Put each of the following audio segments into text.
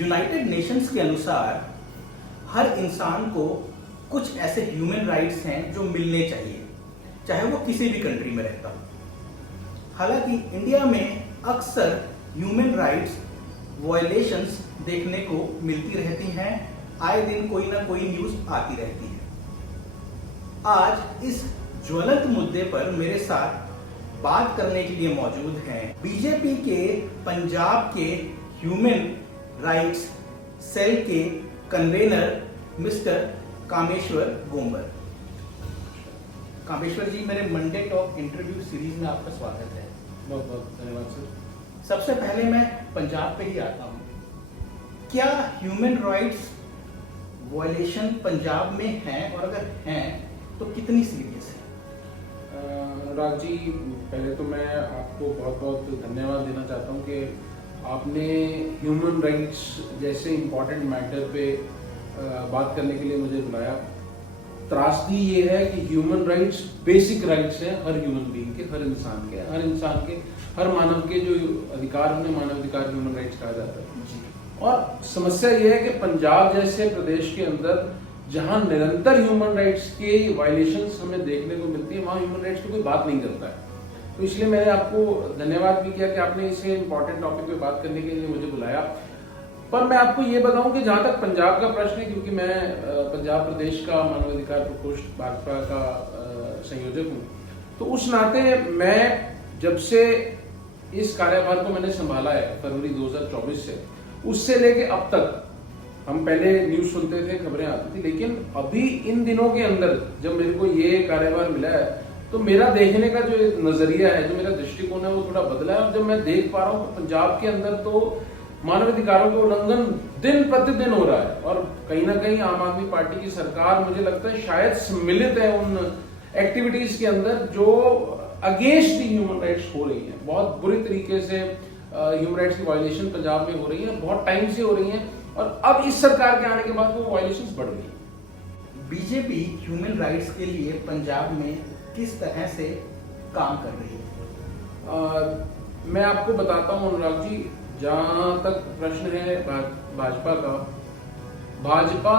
United Nations के अनुसार हर इंसान को कुछ ऐसे ह्यूमन राइट्स हैं जो मिलने चाहिए, चाहे वो किसी भी कंट्री में रहता हो। हालांकि इंडिया में अक्सर ह्यूमन राइट्स वायलेशंस देखने को मिलती रहती हैं, आए दिन कोई ना कोई न्यूज आती रहती है। आज इस ज्वलंत मुद्दे पर मेरे साथ बात करने के लिए मौजूद हैं बीजेपी के पंजाब के ह्यूमन राइट्स सेल के कन्वेनर मिस्टर कामेश्वर गोंबर। कामेश्वर जी, मेरे मंडे टॉक इंटरव्यू सीरीज में आपका स्वागत है। बहुत बहुत धन्यवाद सर। सबसे पहले मैं पंजाब पे ही आता हूँ। क्या ह्यूमन राइट्स वायलेशन पंजाब में हैं, और अगर हैं तो कितनी सीरियस है? अनुराग जी, पहले तो मैं आपको बहुत बहुत धन्यवाद देना चाहता हूँ कि आपने ह्यूमन राइट्स जैसे इम्पोर्टेंट मैटर पे बात करने के लिए मुझे बुलाया। त्रासदी ये है कि ह्यूमन राइट्स बेसिक राइट्स हैं हर ह्यूमन बीइंग के, हर इंसान के, हर मानव के जो अधिकार, उन्हें मानव अधिकार ह्यूमन राइट्स कहा जाता है जी। और समस्या ये है कि पंजाब जैसे प्रदेश के अंदर जहां निरंतर ह्यूमन राइट्स के वायलेशंस हमें देखने को मिलती है, वहां ह्यूमन राइट्स की कोई बात नहीं करता है। तो इसलिए मैंने आपको धन्यवाद भी किया कि आपने इसे इम्पोर्टेंट टॉपिक पे बात करने के लिए मुझे बुलाया। पर मैं आपको ये बताऊं कि जहां तक पंजाब का प्रश्न है, क्योंकि मैं पंजाब प्रदेश का मानवाधिकार प्रकोष्ठ भाजपा का संयोजक हूं, तो उस नाते मैं जब से इस कार्यभार को मैंने संभाला है फरवरी 2024 से, उससे लेके अब तक, हम पहले न्यूज सुनते थे, खबरें आती थी, लेकिन अभी इन दिनों के अंदर जब मेरे को ये कार्यभार मिला है तो मेरा देखने का जो नजरिया है, जो मेरा दृष्टिकोण है, वो थोड़ा बदला है। और जब मैं देख पा रहा हूँ पंजाब के अंदर तो मानवाधिकारों का उल्लंघन दिन प्रतिदिन हो रहा है, और कहीं ना कहीं आम आदमी पार्टी की सरकार, मुझे लगता है, शायद सम्मिलित है उन एक्टिविटीज के अंदर जो अगेंस्ट दी ह्यूमन राइट्स हो रही है। बहुत बुरी तरीके से ह्यूमन राइट्स की वायलेशन पंजाब में हो रही है, बहुत टाइम से हो रही है, और अब इस सरकार के आने के बाद वो वायलेशंस बढ़ गई। बीजेपी ह्यूमन राइट्स के लिए पंजाब में किस तरह से काम कर रही है? मैं आपको बताता हूं अनुराग जी, जहां तक प्रश्न है भाजपा का, भाजपा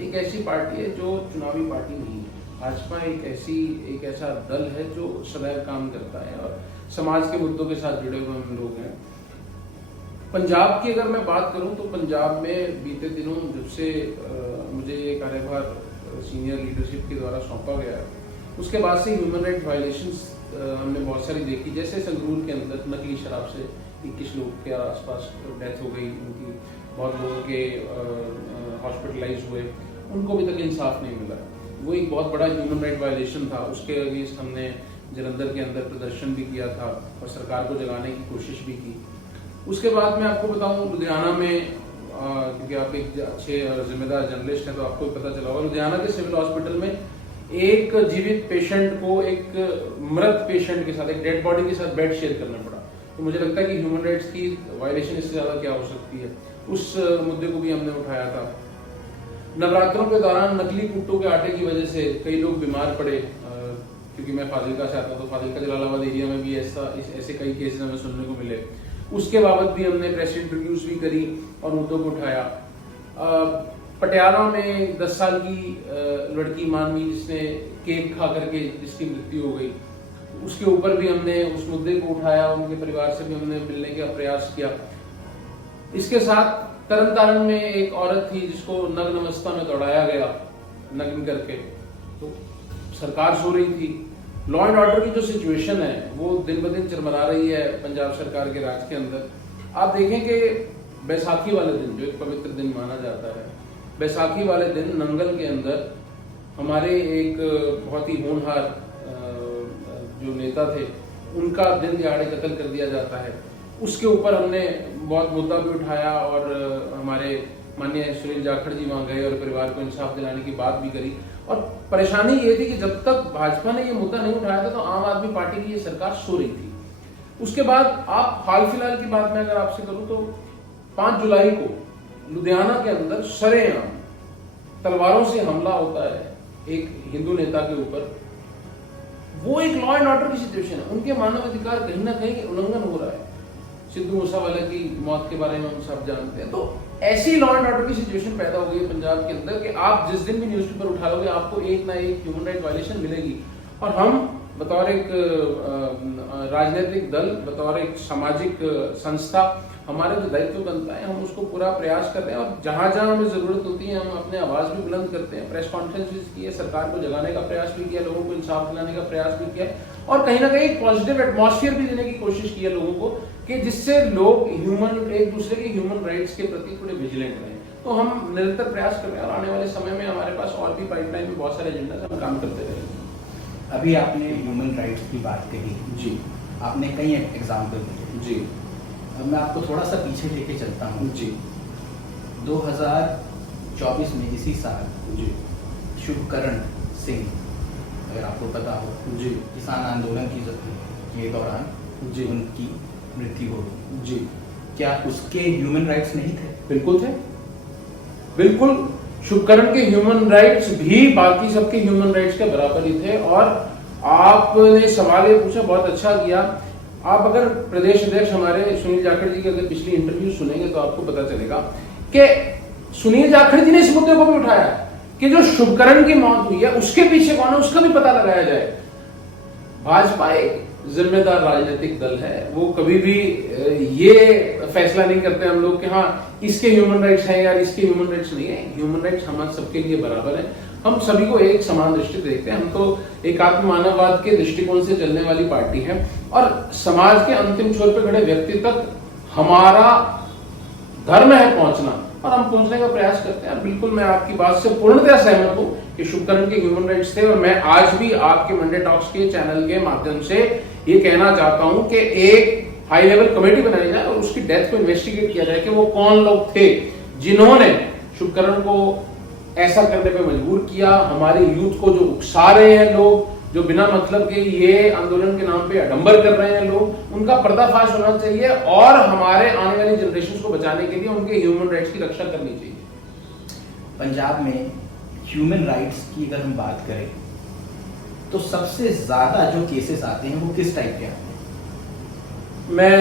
एक ऐसी पार्टी है जो चुनावी पार्टी नहीं है। भाजपा एक ऐसा दल है जो सदैव काम करता है और समाज के मुद्दों के साथ जुड़े हुए हम लोग हैं। पंजाब की अगर मैं बात करूं तो पंजाब में बीते दिनों जब से मुझे ये कार्यभार सीनियर लीडरशिप के द्वारा सौंपा गया है, उसके बाद से ह्यूमन राइट वायलेशंस हमने बहुत सारी देखी। जैसे संगरूर के अंदर नकली शराब से 21 लोग के आसपास डेथ हो गई, उनकी बहुत लोगों के हॉस्पिटलाइज हुए, उनको अभी तक इंसाफ नहीं मिला। वो एक बहुत बड़ा ह्यूमन राइट वायलेशन था, उसके अगेंस्ट हमने जलंधर के अंदर प्रदर्शन भी किया था और सरकार को जगाने की कोशिश भी की। उसके बाद मैं आपको बताऊं, लुधियाना में, क्योंकि आप एक अच्छे जिम्मेदार जर्नलिस्ट हैं तो आपको भी पता चला होगा, लुधियाना के सिविल हॉस्पिटल में एक जीवित पेशेंट को एक मृत पेशेंट के साथ, एक डेड बॉडी के साथ बेड शेयर करना पड़ा। तो मुझे लगता है कि ह्यूमन राइट्स की वायलेशन इससे ज्यादा क्या हो सकती है। उस मुद्दे को भी हमने उठाया था। नवरात्रों के दौरान नकली कुट्टू के आटे की वजह से कई लोग बीमार पड़े, क्योंकि मैं फाजिलका से आता हूँ, तो फाजिलका जलालाबाद एरिया में भी ऐसे कई केसेस हमें सुनने को मिले। उसके बाबत भी हमने प्रेस इंटरव्यूज भी करी और मुद्दों को उठाया। पटियाला में 10 साल की लड़की मानवी जिसने केक खा करके जिसकी मृत्यु हो गई, उसके ऊपर भी हमने उस मुद्दे को उठाया, उनके परिवार से भी हमने मिलने का प्रयास किया। इसके साथ तरनतारण में एक औरत थी जिसको नग्न अवस्था में दौड़ाया गया, नग्न करके, तो सरकार सो रही थी। लॉ एंड ऑर्डर की जो सिचुएशन है वो दिन ब दिन चरमरा रही है पंजाब सरकार के राज के अंदर। आप देखें कि बैसाखी वाले दिन, जो एक पवित्र दिन माना जाता है, बैसाखी वाले दिन नंगल के अंदर हमारे एक बहुत ही होनहार जो नेता थे, उनका दिन दिहाड़े कत्ल कर दिया जाता है। उसके ऊपर हमने बहुत मुद्दा भी उठाया और हमारे माननीय सुनील जाखड़ जी वहां गए और परिवार को इंसाफ दिलाने की बात भी करी। और परेशानी ये थी कि जब तक भाजपा ने ये मुद्दा नहीं उठाया था तो आम आदमी पार्टी की ये सरकार सो रही थी। उसके बाद आप हाल फिलहाल की बात में अगर आपसे करूं तो 5 जुलाई को लुधियाना के अंदर सरेआम तलवारों से हमला होता है एक हिंदू नेता के ऊपर। वो एक लॉ एंड ऑर्डर की सिचुएशन है, उनके मानव अधिकार कहीं ना कहीं उल्लंघन हो रहा है। सिद्धू मूसावाला की मौत के बारे में हम सब जानते हैं। तो ऐसी लॉ एंड ऑर्डर की सिचुएशन पैदा हो गई है पंजाब के अंदर कि आप जिस दिन भी न्यूज़पेपर उठा लोगे आपको एक ना एक ह्यूमन राइट वायलेशन मिलेगी। और हम बतौर एक राजनीतिक दल, बतौर एक सामाजिक संस्था, हमारा जो दायित्व बनता है हम उसको पूरा प्रयास कर रहे हैं। और जहां जहां हमें जरूरत होती है हम अपने आवाज भी बुलंद करते हैं। प्रेस कॉन्फ्रेंसेस की है, सरकार को जगाने का प्रयास भी किया, लोगों को इंसाफ दिलाने का प्रयास भी किया और कहीं ना कहीं एक पॉजिटिव एटमॉस्फेयर भी देने की कोशिश की है लोगों को कि जिससे लोग एक दूसरे के ह्यूमन राइट्स के प्रति थोड़े विजिलेंट रहें। तो हम निरंतर प्रयास कर रहे हैं और आने वाले समय में हमारे पास और भी पाइपलाइन में बहुत सारे एजेंडा हम काम करते रहेंगे। अभी आपने ह्यूमन राइट्स की बात कही जी, आपने कई एग्जाम्पल दिए जी। अब मैं आपको थोड़ा सा पीछे लेके चलता हूँ जी, 2024 में इसी साल जी, शुभकरण सिंह, अगर आपको पता हो, जी, किसान आंदोलन के दौरान जी, उनकी मृत्यु हो गई। जी। क्या उसके ह्यूमन राइट्स नहीं थे? बिल्कुल थे, बिल्कुल। शुभकरण के ह्यूमन राइट्स भी बाकी सबके ह्यूमन राइट्स के बराबर ही थे। और आपने सवाल ये पूछा, बहुत अच्छा किया। आप अगर प्रदेश अध्यक्ष हमारे सुनील जाखड़ जी की अगर पिछली इंटरव्यू सुनेंगे तो आपको पता चलेगा कि सुनील जाखड़ जी ने इस मुद्दे को भी उठाया कि जो शुभकरण की मौत हुई है उसके पीछे कौन है उसका भी पता लगाया जाए। भाजपा एक जिम्मेदार राजनीतिक दल है, वो कभी भी ये फैसला नहीं करते हम लोग कि हाँ इसके ह्यूमन राइट्स हैं या इसके ह्यूमन राइट्स नहीं है। ह्यूमन राइट्स हम सबके लिए बराबर है, हम सभी को एक समान दृष्टि देखते हैं। हम तो एक आत्म मानववाद के दृष्टिकोण से चलने वाली पार्टी है और समाज के अंतिम छोर पर खड़े व्यक्ति तक हमारा धर्म है पहुंचना और हम पहुंचने का प्रयास करते हैं। बिल्कुल मैं आपकी बात से पूर्णतः सहमत हूं कि शुभकरण के ह्यूमन राइट्स थे और मैं आज भी आपके मंडे टॉक्स के चैनल के माध्यम से ये कहना चाहता हूं कि एक हाई लेवल कमेटी बनाई जाए और उसकी डेथ को इन्वेस्टिगेट किया जाए कि वो कौन लोग थे जिन्होंने शुभकरण को ऐसा करने पे मजबूर किया। हमारे यूथ को जो उकसा रहे हैं लोग, जो बिना मतलब के ये आंदोलन के नाम पे आडंबर कर रहे हैं लोग, उनका पर्दाफाश होना चाहिए और हमारे आने वाली जनरेशन को बचाने के लिए उनके ह्यूमन राइट्स की रक्षा करनी चाहिए। पंजाब में ह्यूमन राइट्स की अगर हम बात करें तो सबसे ज्यादा जो केसेस आते हैं वो किस टाइप के आते हैं? मैं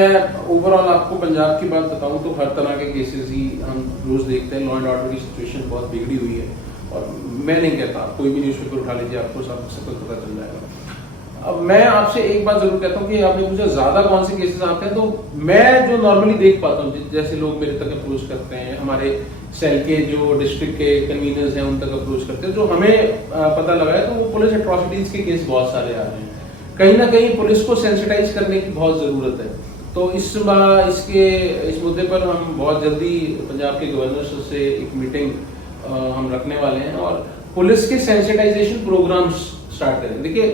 ओवरऑल आपको पंजाब की बात बताऊं तो हर तरह के केसेस ही हम रोज देखते हैं। लॉ एंड ऑर्डर की सिचुएशन बहुत बिगड़ी हुई है और मैं नहीं कहता, कोई भी न्यूज़पेपर उठा लीजिए आपको सब कुछ पता चल जाएगा। अब मैं आपसे एक बात जरूर कहता हूँ कि आपने मुझे ज्यादा कौन से केसेस आते हैं, तो मैं जो नॉर्मली देख पाता हूँ, जैसे लोग मेरे तक अप्रोच करते हैं, हमारे सेल के जो डिस्ट्रिक्ट के कन्वीनर्स हैं उन तक अप्रोच करते हैं, जो हमें पता लगा है तो वो पुलिस एट्रॉसिटीज के केस बहुत सारे आ रहे हैं। कहीं ना कहीं पुलिस को सेंसिटाइज करने की बहुत जरूरत है। तो इस मुद्दे पर हम बहुत जल्दी पंजाब के गवर्नर से एक मीटिंग हम रखने वाले हैं और पुलिस के सेंसिटाइजेशन प्रोग्राम्स स्टार्ट करें। देखिए,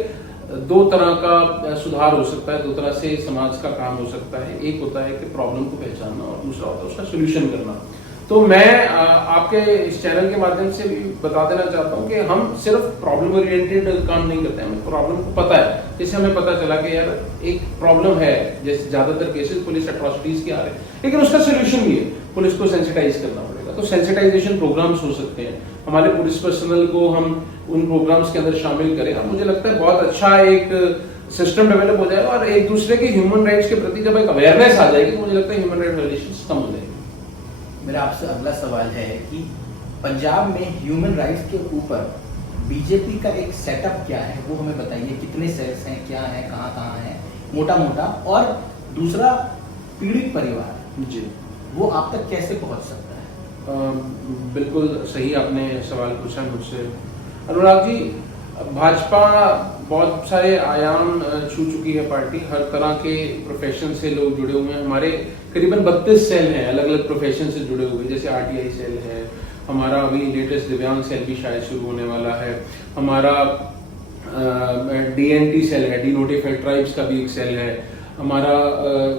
दो तरह का सुधार हो सकता है, दो तरह से समाज का काम हो सकता है। एक होता है कि प्रॉब्लम को पहचानना और दूसरा होता है उसका सोल्यूशन करना। तो मैं आपके इस चैनल के माध्यम से भी बता देना चाहता हूं कि हम सिर्फ प्रॉब्लम ओरिएंटेड काम नहीं करते हैं। हमें प्रॉब्लम को पता है, जैसे हमें पता चला कि यार एक प्रॉब्लम है, जैसे ज्यादातर केसेस पुलिस एट्रॉसिटीज के आ रहे हैं, लेकिन उसका सोल्यूशन भी है, पुलिस को सेंसिटाइज करना पड़ेगा। तो सेंसिटाइजेशन प्रोग्राम्स हो सकते हैं, हमारे पुलिस पर्सनल को हम उन प्रोग्राम्स के अंदर शामिल करें और मुझे लगता है बहुत अच्छा एक सिस्टम डेवलप हो जाएगा और एक दूसरे के ह्यूमन राइट्स के प्रति जब एक अवेयरनेस आ जाएगी, मुझे लगता है ह्यूमन राइट वायलेशंस कम हो जाएगी। मेरा आपसे अगला सवाल है कि पंजाब में ह्यूमन राइट्स के ऊपर बीजेपी का एक सेटअप क्या है, वो हमें बताइए। कितने सेल्स हैं, क्या है, कहाँ कहाँ है, मोटा मोटा। और दूसरा, पीड़ित परिवार जी, वो आप तक कैसे पहुंच सकता है? बिल्कुल सही आपने सवाल पूछा मुझसे अनुराग जी। भाजपा बहुत सारे आयाम छू चुकी है पार्टी, हर तरह के प्रोफेशन से लोग जुड़े हुए हैं। हमारे करीबन 32 सेल हैं अलग अलग प्रोफेशन से जुड़े हुए, जैसे आरटीआई सेल है, हमारा अभी लेटेस्ट दिव्यांग सेल भी शायद शुरू होने वाला है, हमारा डीएनटी सेल है, डी नोटिफाइड ट्राइब्स का भी एक सेल है, हमारा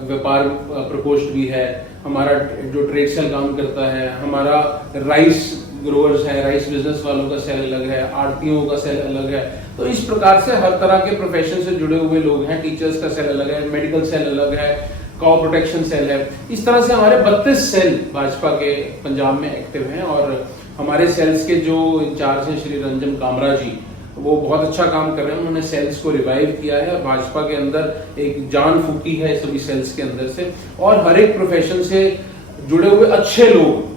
व्यापार प्रकोष्ठ भी है, हमारा जो ट्रेड सेल काम करता है, हमारा राइस ग्रोअर्स है, राइस बिजनेस वालों का सेल अलग है, आड़तियों का सेल अलग है। तो इस प्रकार से हर तरह के प्रोफेशन से जुड़े हुए लोग हैं। टीचर्स का सेल अलग है, मेडिकल सेल अलग है, काउ प्रोटेक्शन सेल है। इस तरह से हमारे 32 सेल भाजपा के पंजाब में एक्टिव हैं और हमारे सेल्स के जो इंचार्ज हैं श्री रंजन कामरा जी, वो बहुत अच्छा काम कर रहे हैं। उन्होंने सेल्स को रिवाइव किया है, भाजपा के अंदर एक जान फूकी है सभी सेल्स के अंदर से, और हर एक प्रोफेशन से जुड़े हुए अच्छे लोग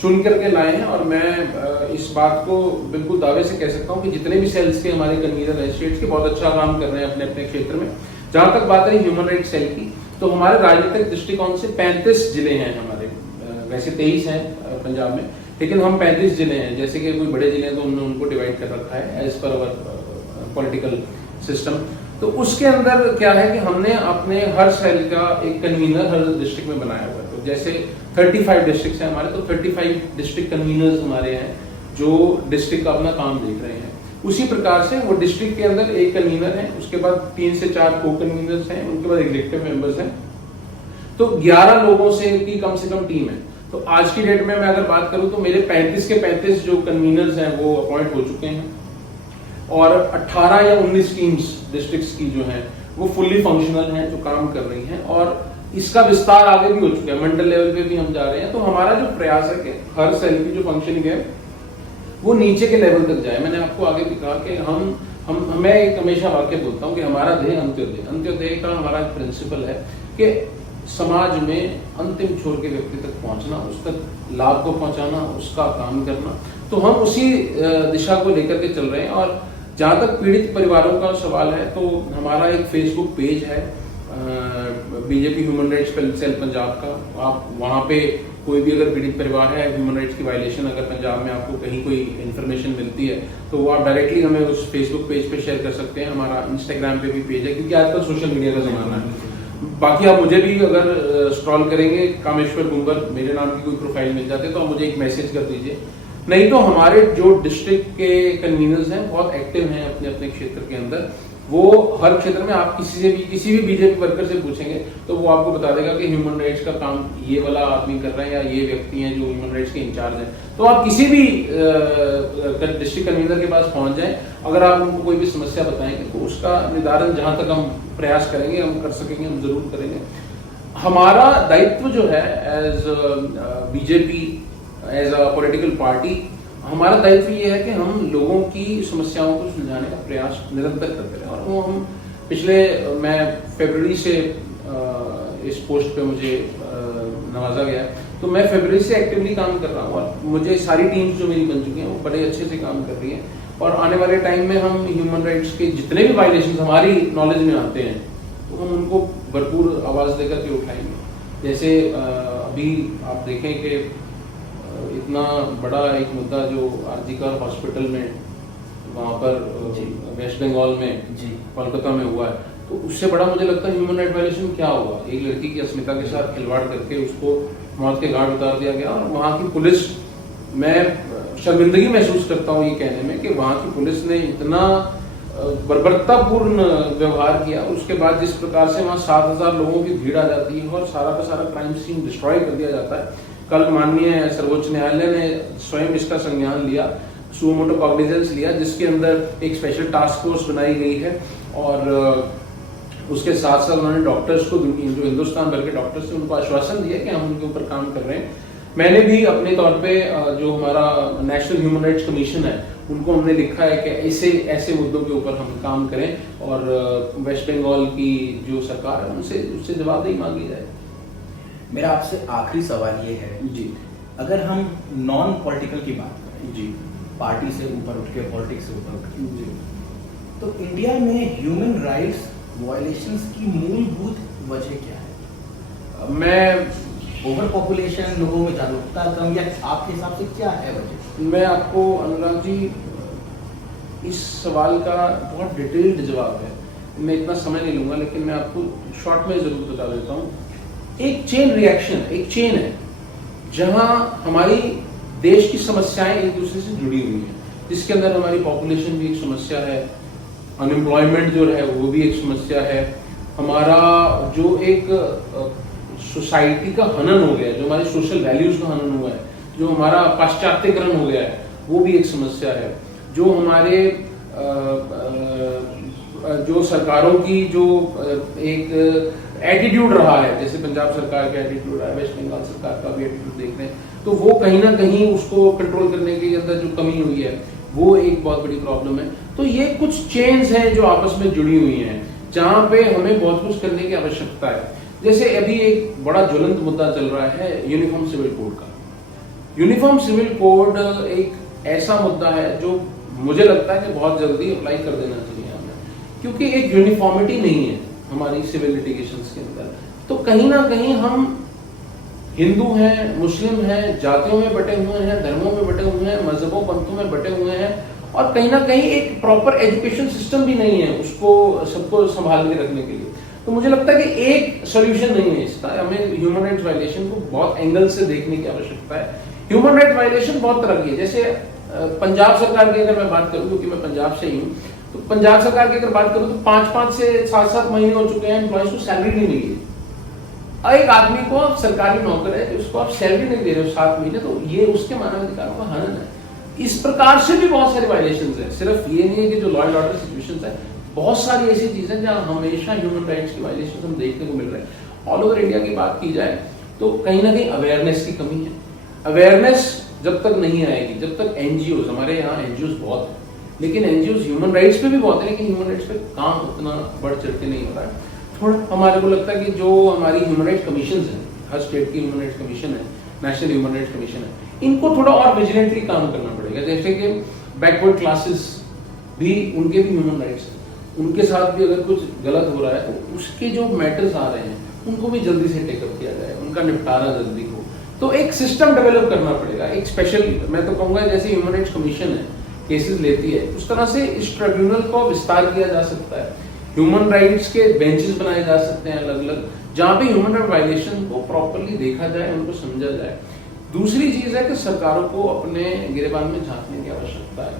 चुन करके लाए हैं। और मैं इस बात को बिल्कुल दावे से कह सकता हूं कि जितने भी सेल्स के हमारे कन्वीनर हैं स्टेट्स के, बहुत अच्छा काम कर रहे हैं अपने अपने क्षेत्र में। जहां तक बात रही ह्यूमन राइट सेल की, तो हमारे राजनीतिक दृष्टिकोण से 35 जिले हैं हमारे, वैसे 23 हैं पंजाब में, लेकिन हम 35 जिले हैं। जैसे कि कोई बड़े जिले तो उन्होंने उनको डिवाइड कर रखा है एज पर अवर पॉलिटिकल सिस्टम। तो उसके अंदर क्या है कि हमने अपने हर सेल का एक कन्वीनर हर डिस्ट्रिक्ट में बनाया हुआ है। तो जैसे 35 डिस्ट्रिक्ट हैं हमारे, तो 35 डिस्ट्रिक्ट कन्वीनर्स हमारे हैं जो डिस्ट्रिक्ट का अपना काम देख रहे हैं। उसी प्रकार से वो डिस्ट्रिक्ट के अंदर एक कन्वीनर है, उसके बाद 3 से 4 को कन्वीनर्स हैं, उनके बाद एग्जीक्यूटिव मेंबर्स हैं। तो 11 लोगों से की कम टीम है। तो आज की डेट में मैं अगर बात करूं तो मेरे 35 के 35 जो कन्वीनर्स हैं वो अपॉइंट हो चुके हैं, और 18 या 19 टीम्स डिस्ट्रिक्ट्स की जो हैं वो फुल्ली फंक्शनल हैं, जो काम कर रही हैं, और इसका विस्तार आगे भी हो चुका है, मंडल लेवल पे भी हम जा रहे हैं। तो हमारा जो प्रयास है कि हर सेल की जो फंक्शनिंग है वो नीचे के लेवल तक जाए। मैंने आपको आगे भी कहा कि मैं एक हमेशा वाक्य बोलता हूँ कि हमारा ध्येय अंत्योदय का हमारा प्रिंसिपल है कि समाज में अंतिम छोर के व्यक्ति तक पहुंचना, उस तक लाभ को पहुंचाना, उसका काम करना। तो हम उसी दिशा को लेकर के चल रहे हैं। और जहां तक पीड़ित परिवारों का सवाल है, तो हमारा एक फेसबुक पेज है BJP human rights cell Punjab का। आप वहां पे कोई भी अगर पीड़ित परिवार है, ह्यूमन राइट्स की वायलेशन अगर पंजाब में आपको कहीं कोई इन्फॉर्मेशन मिलती है, तो वो आप डायरेक्टली हमें उस फेसबुक पेज पे शेयर कर सकते हैं। हमारा इंस्टाग्राम पे भी पेज है, क्योंकि आजकल सोशल मीडिया का जमाना है। बाकी आप मुझे भी अगर स्क्रॉल करेंगे कामेश्वर गुंबर मेरे नाम की कोई प्रोफाइल मिल जाते तो आप मुझे एक मैसेज कर दीजिए। नहीं तो हमारे जो डिस्ट्रिक्ट के कन्वीनर्स हैं बहुत एक्टिव हैं अपने अपने क्षेत्र के अंदर। वो हर क्षेत्र में आप किसी भी बीजेपी वर्कर से पूछेंगे तो वो आपको बता देगा कि ह्यूमन राइट्स का काम ये वाला आदमी कर रहे हैं, या ये व्यक्ति हैं जो ह्यूमन राइट्स के इंचार्ज हैं। तो आप किसी भी डिस्ट्रिक्ट कन्वीनर के पास पहुंच जाएं, अगर आप उनको कोई भी समस्या बताएंगे तो उसका निदान जहां तक हम प्रयास करेंगे, हम कर सकेंगे, हम जरूर करेंगे। हमारा दायित्व जो है as BJP, as a political party, हमारा दायित्व ये है कि हम लोगों की समस्याओं को सुलझाने का प्रयास निरंतर करते रहें। और वो हम मैं फरवरी से इस पोस्ट पे मुझे नवाजा गया, तो मैं फरवरी से एक्टिवली काम कर रहा हूँ, और मुझे सारी टीम्स जो मेरी बन चुकी हैं वो बड़े अच्छे से काम कर रही हैं। और आने वाले टाइम में हम ह्यूमन राइट्स के जितने भी वायलेशन हमारी नॉलेज में आते हैं तो हम उनको भरपूर आवाज देकर के उठाएंगे। जैसे अभी आप देखें कि इतना बड़ा एक मुद्दा जो आरजीकर हॉस्पिटल में वहाँ पर वेस्ट बंगाल में कोलकाता में हुआ है, तो उससे बड़ा मुझे लगता है ह्यूमन राइट वायलेशन क्या हुआ। एक लड़की की अस्मिता के साथ खिलवाड़ करके उसको मौत के घाट उतार दिया गया। और वहाँ की पुलिस, मैं शर्मिंदगी महसूस करता हूँ ये कहने में कि वहाँ की पुलिस ने इतना बर्बरतापूर्ण व्यवहार किया। उसके बाद जिस प्रकार से वहाँ 7,000 लोगों की भीड़ आ जाती है और सारा का सारा क्राइम सीन डिस्ट्रॉय कर दिया जाता है। कल माननीय सर्वोच्च न्यायालय ने स्वयं इसका संज्ञान लिया, सुओ मोटो कॉग्निजेंस लिया, जिसके अंदर एक स्पेशल टास्क फोर्स बनाई गई है। और उसके साथ साथ उन्होंने डॉक्टर्स को, जो हिंदुस्तान भर के डॉक्टर्स थे, उनको आश्वासन दिया कि हम उनके ऊपर काम कर रहे हैं। मैंने भी अपने तौर पे जो हमारा नेशनल ह्यूमन राइट्स कमीशन है उनको हमने लिखा है कि ऐसे मुद्दों के ऊपर हम काम करें और वेस्ट बंगाल की जो सरकार है उससे जवाबदेही मांगी जाए। मेरा आपसे आखिरी सवाल ये है जी, अगर हम नॉन पॉलिटिकल की बात करें, जी, पार्टी से ऊपर उठ के, पॉलिटिक्स से ऊपर उठ के, जी, तो इंडिया में ह्यूमन राइट्स वायलेशंस की मूलभूत वजह क्या है? मैं ओवर पॉपुलेशन, लोगों में जागरूकता कम, या आपके हिसाब से क्या है वजह? मैं आपको अनुराग जी इस सवाल का बहुत डिटेल्ड जवाब है, मैं इतना समय नहीं लूंगा, लेकिन मैं आपको शॉर्ट में जरूर बता देता हूँ। एक चेन रिएक्शन, एक चेन है जहां हमारी देश की समस्याएं एक दूसरे से जुड़ी हुई हैं, जिसके अंदर हमारी पॉपुलेशन भी एक समस्या है, अनएम्प्लॉयमेंट जो है वो भी एक समस्या है, हमारा जो एक सोसाइटी का हनन हो गया, जो हमारे सोशल वैल्यूज का हनन हुआ है, जो हमारा पाश्चात्यकरण हो गया है, वो भी एक समस्या है, जो हमारे जो सरकारों की जो एक एटीट्यूड रहा है, जैसे पंजाब सरकार का एटीट्यूड है, वेस्ट बंगाल सरकार का भी एटीट्यूड देख रहे हैं, तो वो कहीं ना कहीं उसको कंट्रोल करने के अंदर जो कमी हुई है वो एक बहुत बड़ी प्रॉब्लम है। तो ये कुछ चेन्स हैं जो आपस में जुड़ी हुई हैं, जहां पे हमें बहुत कुछ करने की आवश्यकता है। जैसे अभी एक बड़ा ज्वलंत मुद्दा चल रहा है यूनिफॉर्म सिविल कोड का। यूनिफॉर्म सिविल कोड एक ऐसा मुद्दा है जो मुझे लगता है कि बहुत जल्दी अप्लाई कर देना चाहिए हमें, क्योंकि एक यूनिफॉर्मिटी नहीं है हमारी सिविल लिटिगेशंस के अंदर। तो कहीं ना कहीं हम हिंदू हैं, मुस्लिम हैं, जातियों में बटे हुए हैं, धर्मों में बटे हुए हैं, मजहबों पंथों में बटे हुए हैं, और कहीं ना कहीं एक प्रॉपर एजुकेशन सिस्टम भी नहीं है उसको सबको संभाल के रखने के लिए। तो मुझे लगता है कि एक सोल्यूशन नहीं है इसका, हमें ह्यूमन राइट्स वायलेशन को बहुत एंगल से देखने की आवश्यकता है। ह्यूमन राइट वायलेशन बहुत तरह की है। जैसे पंजाब सरकार की अगर मैं बात करूं, क्योंकि मैं पंजाब से ही हूं, तो पंजाब सरकार की अगर बात करूं तो 5-5 से 7-7 महीने हो चुके हैं एम्प्लॉइज को सैलरी नहीं मिली है। एक आदमी को आप सरकारी नौकर है, उसको आप सैलरी नहीं दे रहे हो 7 महीने, तो ये उसके मानवाधिकारों का हनन है। इस प्रकार से भी बहुत सारी वायलेशंस है, सिर्फ ये नहीं है कि जो लॉ एंड ऑर्डर सिचुएशंस है, बहुत सारी ऐसी चीजें जहां हमेशा ह्यूमन राइट्स की वायलेशन हम देखने को मिल रहे हैं। ऑल ओवर इंडिया की बात की जाए तो कहीं ना कहीं अवेयरनेस की कमी है। अवेयरनेस जब तक नहीं आएगी, जब तक एनजीओज, हमारे यहाँ एनजीओज बहुत है, लेकिन एनजीओज ह्यूमन राइट्स पे भी बहुत है, लेकिन ह्यूमन राइट्स पे काम उतना बढ़ चढ़ के नहीं हो रहा है। थोड़ा हमारे को लगता है कि जो हमारी ह्यूमन राइट्स कमीशन है, हर स्टेट की ह्यूमन राइट्स कमीशन है, नेशनल ह्यूमन राइट्स कमीशन है, इनको थोड़ा और विजिलेंटली काम करना पड़ेगा। जैसे कि बैकवर्ड क्लासेस भी, उनके भी ह्यूमन राइट्स हैं, उनके साथ भी अगर कुछ गलत हो रहा है तो उसके जो मैटर्स आ रहे हैं उनको भी जल्दी से टेकअप किया जाए, उनका निपटारा जल्दी हो। तो एक सिस्टम डेवलप करना पड़ेगा, एक स्पेशल, मैं तो कहूँगा जैसे ह्यूमन राइट्स कमीशन है केसेस लेती है, उस तरह से इस ट्रिब्यूनल को विस्तार किया जा सकता है। ह्यूमन राइट्स के बेंचेस बनाए जा सकते हैं अलग अलग, जहां पे ह्यूमन राइट वायलेशन को प्रॉपर्ली देखा जाए, उनको समझा जाए। दूसरी चीज है कि सरकारों को अपने गिरेबान में झांकने की आवश्यकता है।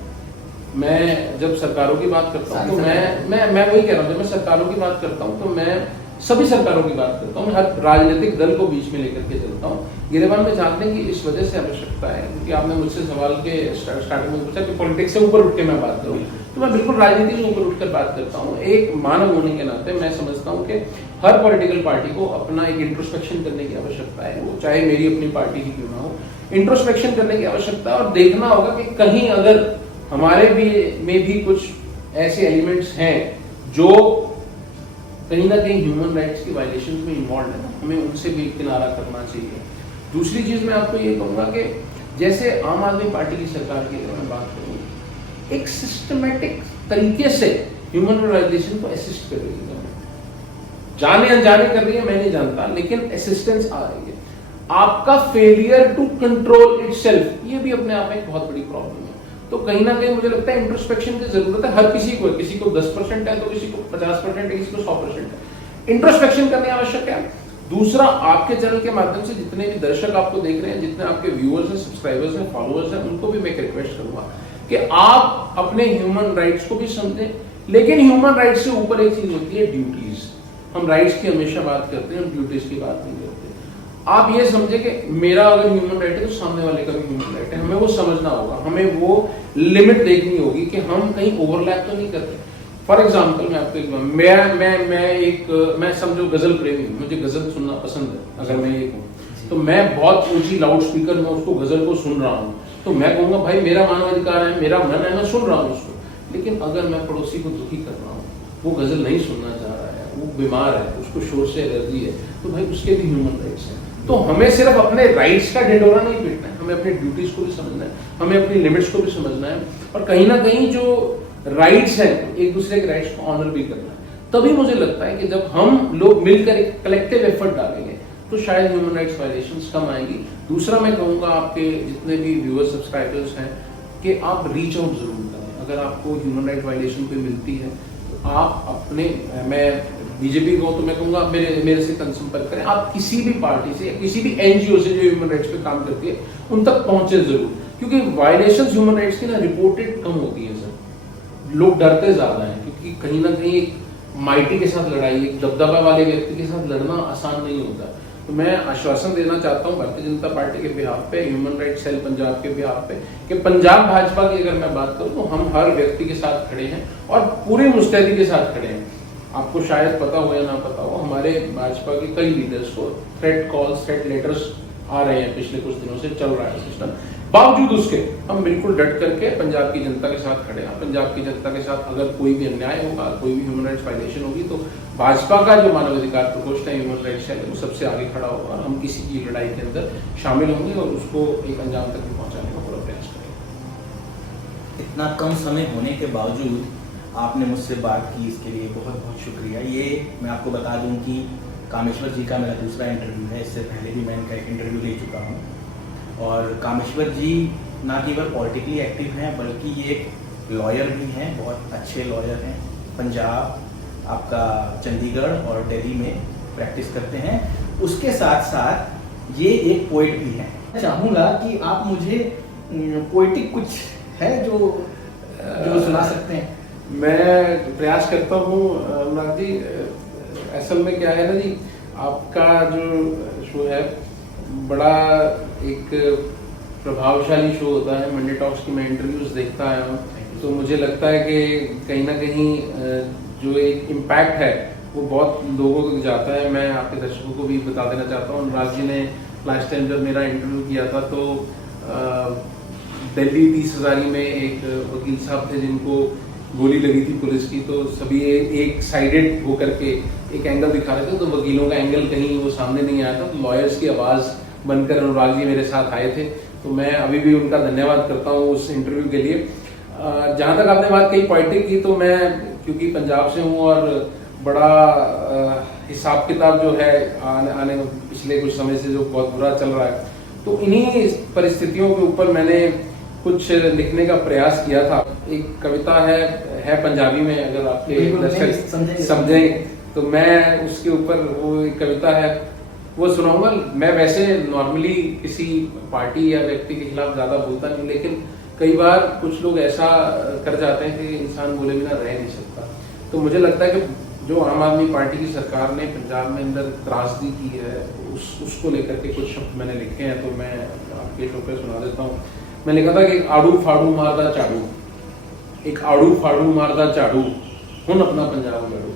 मैं जब सरकारों की बात करता हूँ तो मैं वही कह रहा हूँ, जब मैं सरकारों की बात करता हूँ तो मैं सभी सरकारों की बात करता हूँ, हर राजनीतिक दल को बीच में लेकर के चलता हूँ। गिरेबान में झांकने की इस वजह से आवश्यकता है क्योंकि आपने मुझसे सवाल के स्टार्टिंग में पूछा कि पॉलिटिक्स से ऊपर उठ के मैं बात करूँ, तो मैं बिल्कुल राजनीति से ऊपर उठकर बात करता हूँ। एक मानव होने के नाते मैं समझता हूँ कि हर पॉलिटिकल पार्टी को अपना एक इंट्रोस्पेक्शन करने की आवश्यकता है, वो चाहे मेरी अपनी पार्टी ही क्यों ना हो, इंट्रोस्पेक्शन करने की आवश्यकता है और देखना होगा कि कहीं अगर हमारे में भी कुछ ऐसे एलिमेंट्स हैं जो कहीं ना कहीं ह्यूमन राइट्स की वायलेशन में इन्वॉल्व है, हमें उनसे भी किनारा करना चाहिए। दूसरी चीज मैं आपको ये कहूंगा कि जैसे आम आदमी पार्टी की सरकार की अगर मैं बात करूँ, एक सिस्टमेटिक तरीके से ह्यूमन राइट्स को असिस्ट कर रही है, जाने अनजाने कर रही है, मैं नहीं जानता, लेकिन असिस्टेंस आ रही है। आपका फेलियर टू कंट्रोल इटसेल्फ, ये भी अपने आप में एक बहुत बड़ी प्रॉब्लम है। तो कहीं ना कहीं मुझे लगता है इंट्रोस्पेक्शन की जरूरत है हर किसी को 10% है तो किसी को 50% है, किसी को 100% है। इंट्रोस्पेक्शन करने आवश्यक है। दूसरा, आपके चैनल के माध्यम से जितने भी दर्शक आपको देख रहे हैं, जितने आपके व्यूअर्स हैं, सब्सक्राइबर्स हैं, फॉलोअर्स हैं, उनको भी मैं एक रिक्वेस्ट करूंगा कि आप अपने ह्यूमन राइट्स को भी समझें, लेकिन ह्यूमन राइट्स से ऊपर एक चीज होती है ड्यूटीज। हम राइट्स की हमेशा बात करते हैं, ड्यूटीज की बात नहीं करते। आप ये समझे कि मेरा अगर ह्यूमन राइट है तो सामने वाले का भी ह्यूमन राइट है, हमें वो समझना होगा, हमें वो लिमिट देखनी होगी कि हम कहीं ओवरलैप तो नहीं करते। फॉर एग्जाम्पल मैं आपको मैं समझो गजल प्रेमी हूँ, मुझे गजल सुनना पसंद है, अगर मैं ये कहूँ तो मैं बहुत ऊंची लाउड स्पीकर में उसको गजल को सुन रहा हूँ, तो मैं कहूंगा भाई मेरा मानवाधिकार है, मेरा मन है, मैं सुन रहा हूँ उसको। लेकिन अगर मैं पड़ोसी को दुखी कर रहा हूँ, वो गजल नहीं सुनना चाह रहा है, वो बीमार है, उसको शोर से एलर्जी है, तो भाई उसके भी ह्यूमन राइट्स हैं। तो हमें सिर्फ अपने राइट्स का ढिंढोरा नहीं पीटना है, हमें अपनी ड्यूटीज को भी समझना है, हमें अपनी लिमिट्स को भी समझना है, और कहीं ना कहीं जो राइट्स हैं एक दूसरे के राइट्स को ऑनर भी करना है। तभी मुझे लगता है कि जब हम लोग मिलकर एक कलेक्टिव एफर्ट डालेंगे तो शायद ह्यूमन राइट्स वायलेशंस कम आएंगी। दूसरा, मैं कहूँगा आपके जितने भी व्यूअर्स सब्सक्राइबर्स हैं कि आप रीच आउट जरूर करें। अगर आपको ह्यूमन राइट वायलेशन कोई मिलती है तो आप अपने, मैं बीजेपी को तो मैं कहूँगा मेरे से संपर्क करें, आप किसी भी पार्टी से या किसी भी एनजीओ से जो ह्यूमन राइट्स पे काम करती है उन तक पहुंचे जरूर, क्योंकि वायलेशंस ह्यूमन राइट्स की ना रिपोर्टेड कम होती है सर। लोग डरते ज्यादा हैं क्योंकि कहीं ना कहीं एक माइटी के साथ लड़ाई, एक दबदबा वाले व्यक्ति के साथ लड़ना आसान नहीं होता। तो मैं आश्वासन देना चाहता हूँ भारतीय जनता पार्टी के बिहाफ पे, ह्यूमन राइट्स सेल पंजाब के बिहाफ पे, कि पंजाब भाजपा की अगर मैं बात करूँ तो हम हर व्यक्ति के साथ खड़े हैं और पूरी मुस्तैदी के साथ खड़े हैं। आपको शायद पता हो या ना पता हो, हमारे भाजपा के कई लीडर्स को थ्रेट कॉल्स, थ्रेट लेटर्स आ रहे हैं, पिछले कुछ दिनों से चल रहा है सिस्टम। बावजूद उसके हम बिल्कुल डट करके पंजाब की जनता के साथ खड़े हैं। पंजाब की जनता के साथ अगर कोई भी अन्याय होगा, कोई भी ह्यूमन राइट्स वायलेशन होगी, तो भाजपा का जो मानवाधिकार प्रकोष्ठ है, ह्यूमन राइट्स सेल, वो सबसे आगे खड़ा होगा और हम किसी की लड़ाई के अंदर शामिल होंगे और उसको एक अंजाम तक पहुंचाने का पूरा प्रयास करेंगे। इतना कम समय होने के बावजूद आपने मुझसे बात की, इसके लिए बहुत बहुत शुक्रिया। ये मैं आपको बता दूं कि कामेश्वर जी का मेरा दूसरा इंटरव्यू है, इससे पहले भी मैं इनका एक इंटरव्यू ले चुका हूँ। और कामेश्वर जी ना केवल पॉलिटिकली एक्टिव हैं, बल्कि ये एक लॉयर भी हैं, बहुत अच्छे लॉयर हैं। पंजाब, आपका चंडीगढ़ और दिल्ली में प्रैक्टिस करते हैं। उसके साथ साथ ये एक पोइट भी हैं। मैं चाहूँगा कि आप मुझे पोइटिक कुछ है जो सुना सकते हैं। मैं प्रयास करता हूँ अनुराग जी। असल में क्या है ना जी, आपका जो शो है बड़ा एक प्रभावशाली शो होता है। मंडे टॉक्स की मैं इंटरव्यूज देखता आया हूँ, तो मुझे लगता है कि कहीं ना कहीं जो एक इम्पैक्ट है वो बहुत लोगों तक जाता है। मैं आपके दर्शकों को भी बता देना चाहता हूँ, अनुराग जी ने लास्ट टाइम जब मेरा इंटरव्यू किया था तो दिल्ली 30 हज़ारी में एक वकील साहब थे जिनको गोली लगी थी पुलिस की, तो सभी एक साइडेड होकर के एक एंगल दिखा रहे थे, तो वकीलों का एंगल कहीं वो सामने नहीं आया था, तो लॉयर्स की आवाज़ बनकर अनुराग जी मेरे साथ आए थे। तो मैं अभी भी उनका धन्यवाद करता हूँ उस इंटरव्यू के लिए। जहाँ तक आपने बात कही पॉलिटिक की, तो मैं क्योंकि पंजाब से हूँ और बड़ा हिसाब किताब जो है आने पिछले कुछ समय से जो बहुत बुरा चल रहा है, तो इन्हीं परिस्थितियों के ऊपर मैंने कुछ लिखने का प्रयास किया था। एक कविता है पंजाबी में, अगर आपके दर्शक समझें तो मैं उसके ऊपर वो एक कविता है वो सुनाऊंगा। मैं वैसे नॉर्मली किसी पार्टी या व्यक्ति के खिलाफ ज्यादा बोलता नहीं, लेकिन कई बार कुछ लोग ऐसा कर जाते हैं कि इंसान बोले बिना रह नहीं सकता। तो मुझे लगता है कि जो आम आदमी पार्टी की सरकार ने पंजाब में अंदर त्रासदी की है, उसको लेकर के कुछ शब्द मैंने लिखे हैं, तो मैं आपके शो पे सुना देता हूँ। मैं लिखा था कि एक आड़ू फाड़ू मारदा झाड़ू, एक आड़ू फाड़ू मारदा झाड़ू हुन अपना पंजाब उजाड़ू,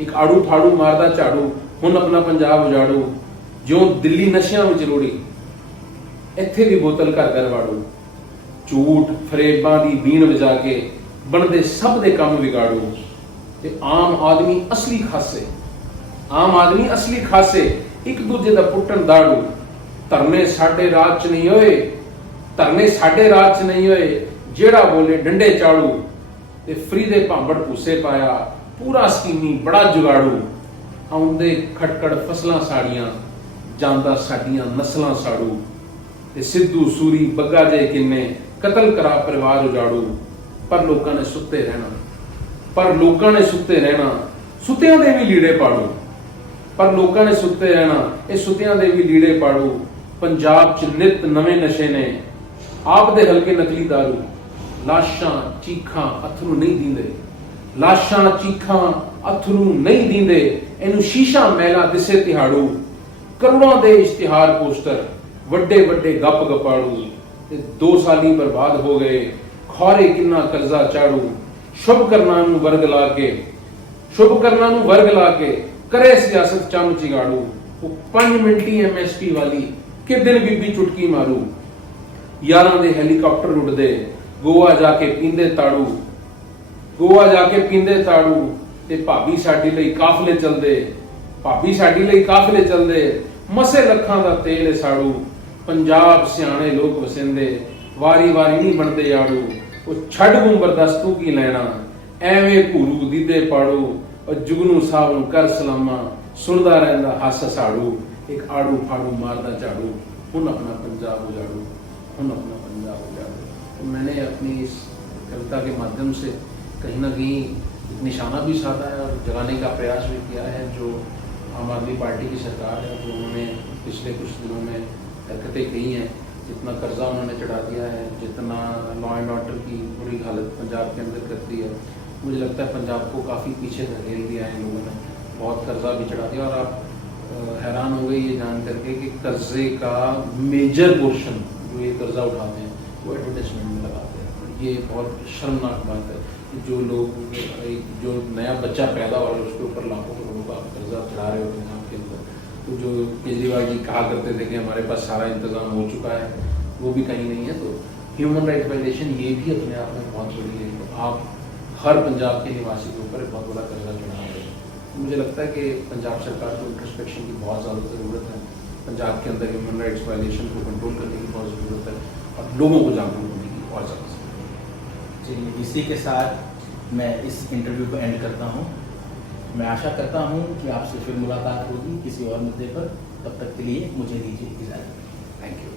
एक आड़ू फाड़ू मारदा झाड़ू हुन अपना पंजाब उजाड़ू, जो दिल्ली नशियां विच रोड़ी इत्थे भी बोतल घर घर वाड़ू, झूठ फरेबां दी बीन वजा के बनदे सब दे काम विगाड़ू, ते आम आदमी असली खासे, आम आदमी असली खासे एक दूजे दा पुट्टन दाड़ू, धरने साडे राज च नहीं होए, धरने साडे राज च नहीं होए, जेड़ा बोले डंडे चाड़ू, ते फ्री दे भांबड़ भूसे पाया, पूरा स्कीमी बड़ा जुगाड़ू, आउंदे खटकड़ फसलां साड़ियां, जांदा साडियां नस्लां साड़ू, ते सिद्धू सूरी बग्गा जे किन्ने कतल करा परिवार उजाड़ू, पर लोकां ने सुत्ते रहना, पर लोकां ने सुत्ते रहना, सुत्तियां दे भी लीड़े पाड़ू, पर लोकां ने सुत्ते रहना, ये सुत्तियां दे भी लीड़े पाड़ू, पंजाब च नित नवे नशे ने, आप दे हल्के नकली दारू, लाशां चीखां अथरू नहीं दींदे, लाशां चीखां अथरू नहीं दींदे, इनू शीशा मैला दिसे तिहाड़ू, करोड़ों दे इश्तिहार पोस्टर, वड्डे वड्डे गप गपाड़ू, 2 साल ही बर्बाद हो गए, खौरे किन्ना कर्जा चाड़ू, शुभ करना नू वर्ग ला के, शुभ करना नू वर्ग ला के, करे सियासत चम चिगाड़ू, वो 5 मिनटी MSP वाली कि दिन बीबी चुटकी मारू, यारां दे हेलीकॉप्टर उड़दे, गोवा जाके पींदे ताड़ू, गोवा जाके पींदे ताड़ू, ते भाभी साडी लई काफले चलदे, भाभी साडी लई काफले चलदे, मसे लखां दा तेल साड़ू, पंजाब सियाणे लोग वसिंदे, वारी वारी नहीं बनदे आड़ू, वो छड़ गूं बरदस्तू की लेना, एवें घूरू दीदे पाड़ू, और जुगनू साहब नू कर सलामा, सुनदा रहंदा हस साड़ू, एक आड़ू फाड़ू मारदा झाड़ू, हुन अपना पंजाब उजाड़ू, हुन अपना पंजाब उजाड़ू। तो मैंने अपनी इस कविता के माध्यम से कहीं ना कहीं एक निशाना भी साधा है और जगाने का प्रयास भी किया है। जो आम आदमी पार्टी की सरकार है, तो उन्होंने पिछले कुछ दिनों में हरकतें कही हैं, जितना कर्जा उन्होंने चढ़ा दिया है, जितना लॉ एंड ऑर्डर की बुरी हालत पंजाब के अंदर कर दी है, मुझे लगता है पंजाब को काफ़ी पीछे धकेल दिया है इन लोगों ने, बहुत कर्जा भी चढ़ा दिया। और आप हैरान हो गए ये जान करके कि कर्जे का मेजर पोर्शन जो ये कर्जा उठाते हैं वो एडवर्टाइजमेंट में लगाते हैं। ये बहुत शर्मनाक बात है कि जो लोग जो नया बच्चा पैदा हो रहा है उसके ऊपर लाखों करोड़ों का कर्जा चढ़ा रहे होते हैं आपके अंदर, तो जो केजरीवाल जी कहा करते थे कि हमारे पास सारा इंतज़ाम हो चुका है, वो भी कहीं नहीं है। तो ह्यूमन राइट वायलेशन ये भी अपने आप में बहुत बड़ी है। तो आप हर पंजाब के निवासी के ऊपर एक बहुत बड़ा कर्जा चढ़ा रहे हैं। मुझे लगता है कि पंजाब सरकार को इंट्रोस्पेक्शन की बहुत ज़्यादा ज़रूरत है। पंजाब के अंदर ह्यूमन राइट्स वायलेशन को कंट्रोल करने की बहुत ज़रूरत है और लोगों को जागरूक होने की और ज़्यादा ज़रूरत है। चलिए, इसी के साथ मैं इस इंटरव्यू को एंड करता हूँ। मैं आशा करता हूँ कि आपसे फिर मुलाकात होगी किसी और मुद्दे पर। तब तक के लिए मुझे दीजिए इजाज़त। Thank you.